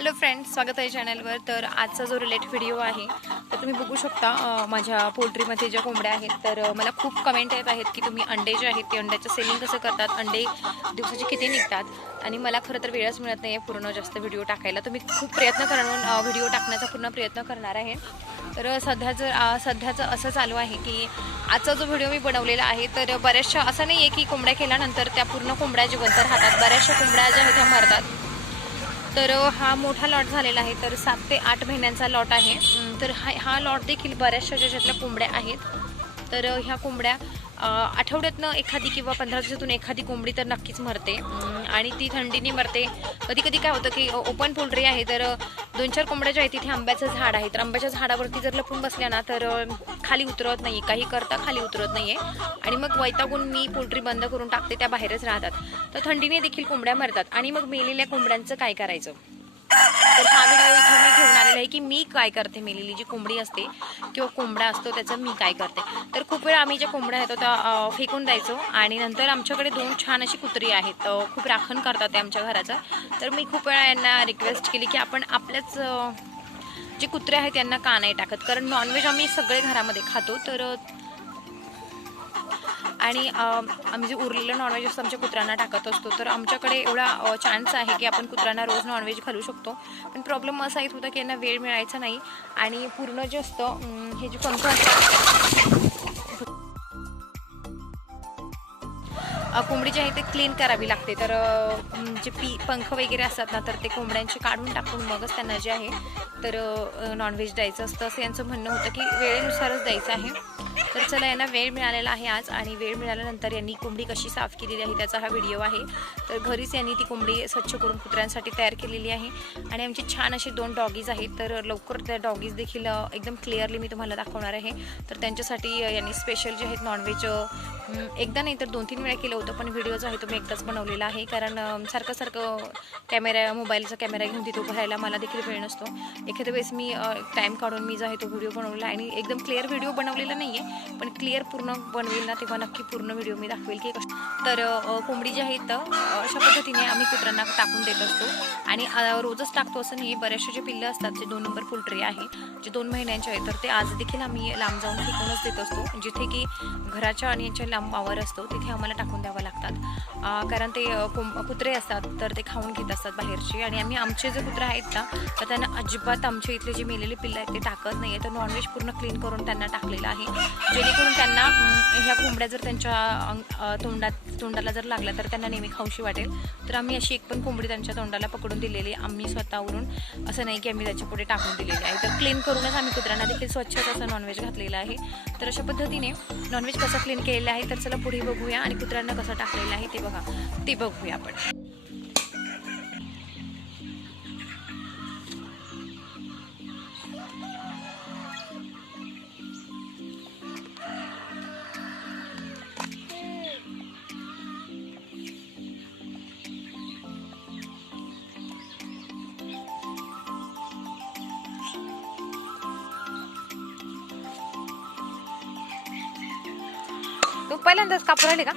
Hello friends, स्वागत आहे चॅनलवर। तर आजचा जो रिलेटेड व्हिडिओ आहे तर तुम्ही बघू शकता माझ्या पोल्ट्रीमध्ये ज्या कोंबड्या आहेत तर मला खूप कमेंट येत आहेत की तुम्ही अंडे जे आहेत ते अंड्याचं सेलिंग कसं करतात, अंडे दिवसाचे किती निघतात। आणि मला खरं तर वेळच मिळत नाही आहे पूर्ण जास्त व्हिडिओ टाकायला। तर मी खूप प्रयत्न करून व्हिडिओ टाकण्याचा पूर्ण प्रयत्न करणार आहे। तर सध्याचं असं चालू आहे की आजचा जो व्हिडिओ मी बनवलेला आहे तर बऱ्याचशा असं नाही आहे की कोंबड्या केल्यानंतर त्या पूर्ण कोंबड्या जिवंत राहतात, बऱ्याचशा कोंबड्या ज्या आहेत त्या मरतात। तर हा मोठा लॉट झालेला आहे, तर 7 ते 8 महिन्यांचा लॉट आहे। तर हा लॉट देखील बऱ्याचशा ज्याच्यातल्या कोंबड्या आहेत तर ह्या कोंबड्या आठवड्यातनं एखादी किंवा 15 दिवसातून एखादी कोंबडी तर नक्कीच मरते आणि ती थंडीने मरते। कधी कधी काय होतं की ओपन पोल्ट्री आहे तर 2-4 कोंबड्या ज्या आहेत तिथे आंब्याचं झाड आहे, तर आंब्याच्या झाडावरती जर लपून बसल्या ना तर खाली उतरत नाही, काही करता खाली उतरत नाही आहे आणि मग वैतागून मी पोल्ट्री बंद करून टाकते, त्या बाहेरच राहतात। तर थंडीने देखील कोंबड्या मरतात आणि मग मेलेल्या कोंबड्यांचं काय करायचं। तर हा व्हिडिओ इथं मी घेऊन आलेला आहे की मी काय करते, मेलेली जी कोंबडी असते किंवा कोंबडा असतो त्याचं मी काय करते। तर खूप वेळा आम्ही ज्या कोंबड्या आहेत त्या फेकून द्यायचो आणि नंतर आमच्याकडे 2 छान अशी कुत्री आहेत, खूप राखण करतात ते आमच्या घराचं। तर मी खूप वेळा यांना रिक्वेस्ट केली की आपण आपल्याच जे कुत्रे आहेत त्यांना का नाही टाकत, कारण नॉनव्हेज आम्ही सगळे घरामध्ये खातो। तर आणि आम्ही जे उरलेलं नॉनव्हेज असतं आमच्या कुत्र्यांना टाकत असतो। तर आमच्याकडे एवढा चान्स आहे की आपण कुत्र्यांना रोज नॉनव्हेज घालू शकतो, पण प्रॉब्लेम असा येत होता की यांना वेळ मिळायचा नाही आणि पूर्ण जे असतं हे जे पंख असतात कोंबडी जी आहे ते क्लीन करावी लागते। तर जे पंख वगैरे असतात ना तर ते कोंबड्यांचे काढून टाकून मगच त्यांना जे आहे तर नॉनव्हेज द्यायचं असतं, असं यांचं म्हणणं होतं की वेळेनुसारच द्यायचं आहे। तर चला, यांना वेळ मिळालेला आहे आज आणि वेळ मिळाल्यानंतर यांनी कोंबडी कशी साफ केलेली आहे त्याचा हा व्हिडिओ आहे। तर घरीच यांनी ती कोंबडी स्वच्छ करून कुत्र्यांसाठी तयार केलेली आहे आणि आमचे छान असे 2 डॉगीज आहेत। तर लवकर त्या डॉगीज देखील एकदम क्लिअरली मी तुम्हाला दाखवणार आहे। तर त्यांच्यासाठी यांनी स्पेशल जे आहेत नॉनव्हेज एकदा नाही तर 2-3 वेळा केलं होतं, पण व्हिडिओ जो आहे तो मी एकदाच बनवलेला आहे, कारण सारखं मोबाईलचा कॅमेरा घेऊन तिथे उभं राहायला मला देखील वेळ नसतो। एखाद्या वेळेस मी टाईम काढून मी जो आहे तो व्हिडिओ बनवला आणि एकदम क्लिअर व्हिडिओ बनवलेला नाही आहे, पण क्लिअर पूर्ण बनवेल ना तेव्हा नक्की पूर्ण व्हिडिओ मी दाखवेल की तर कोंबडी जी आहेत अशा पद्धतीने आम्ही कुत्र्यांना टाकून देत असतो आणि रोजच टाकतो असं नाही। बऱ्याचशा जे पिल्लं असतात, जे 2 नंबर पोल्ट्री आहे जे 2 महिन्यांचे आहे, तर ते आज देखील आम्ही लांब जाऊन फेकूनच देत असतो, जिथे की घराच्या आणि यांच्या लांब वावर असतो तिथे आम्हाला टाकून द्यावं लागतात, कारण ते कुत्रे असतात तर ते खाऊन घेत असतात बाहेरचे। आणि आम्ही आमचे जे कुत्रे आहेत ना तर त्यांना अजिबात आमच्या इथले जे मेलेले पिल्लं आहेत ते टाकत नाही आहे। तर नॉनव्हेज पूर्ण क्लीन करून त्यांना टाकलेलं आहे, जेणेकरून त्यांना ह्या कोंबड्या जर त्यांच्या तोंडाला जर लागल्या तर त्यांना नेहमी खाऊशी वाटेल। तर आम्ही अशी एक पण कोंबडी त्यांच्या तोंडाला पकडून दिलेली आम्ही स्वतःवरून, असं नाही की आम्ही त्याच्या पुढे टाकून दिलेली आहे। तर क्लीन करूनच आम्ही कुत्र्यांना देखील स्वच्छच असं नॉनव्हेज घातलेलं आहे। तर अशा पद्धतीने नॉनव्हेज कसं क्लीन केलेलं आहे तर चला पुढे बघूया आणि कुत्र्यांना कसं टाकलेलं आहे ते बघूया आपण। तू पहिल्यांदाच कापून राहिली का?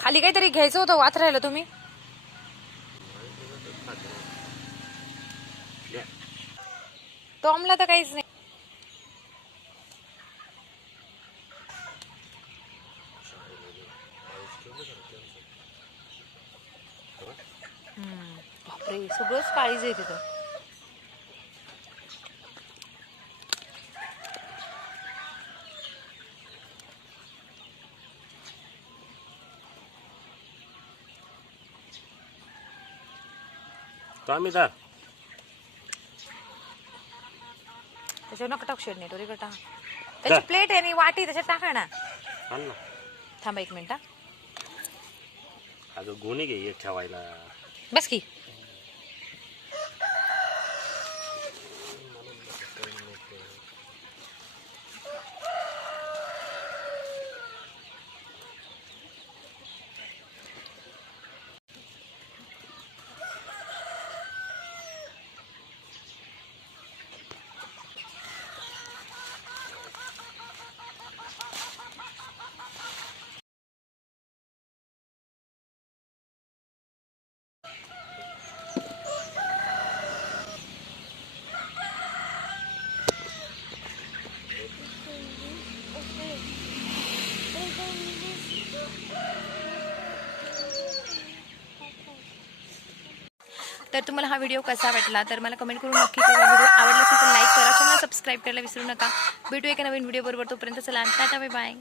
खाली काहीतरी घ्यायचं होतं, वाच राहिलं तुम्ही। टॉमला तर काहीच नाही. बापरे, सगळंच काळीज आहे तिथं. टॉमीदार त्याच्यावर नका टाक शेड नेटवर टाक. त्याची प्लेट आहे आणि वाटी त्याच्यात टाका ना. आण ना. थांबा 1 मिनिट. अगं गोणी घे एक ठेवायला. बस की. तर तुम्हाला हा व्हिडिओ कसा वाटला तर मला कमेंट करून नक्की करा. व्हिडिओ आवडला असेल तर लाईक करा, चॅनल सबस्क्राईब करायला विसरू नका. भेटू एका नवीन व्हिडिओ बरोबर. तोपर्यंत चला टाटा, बाय बाय.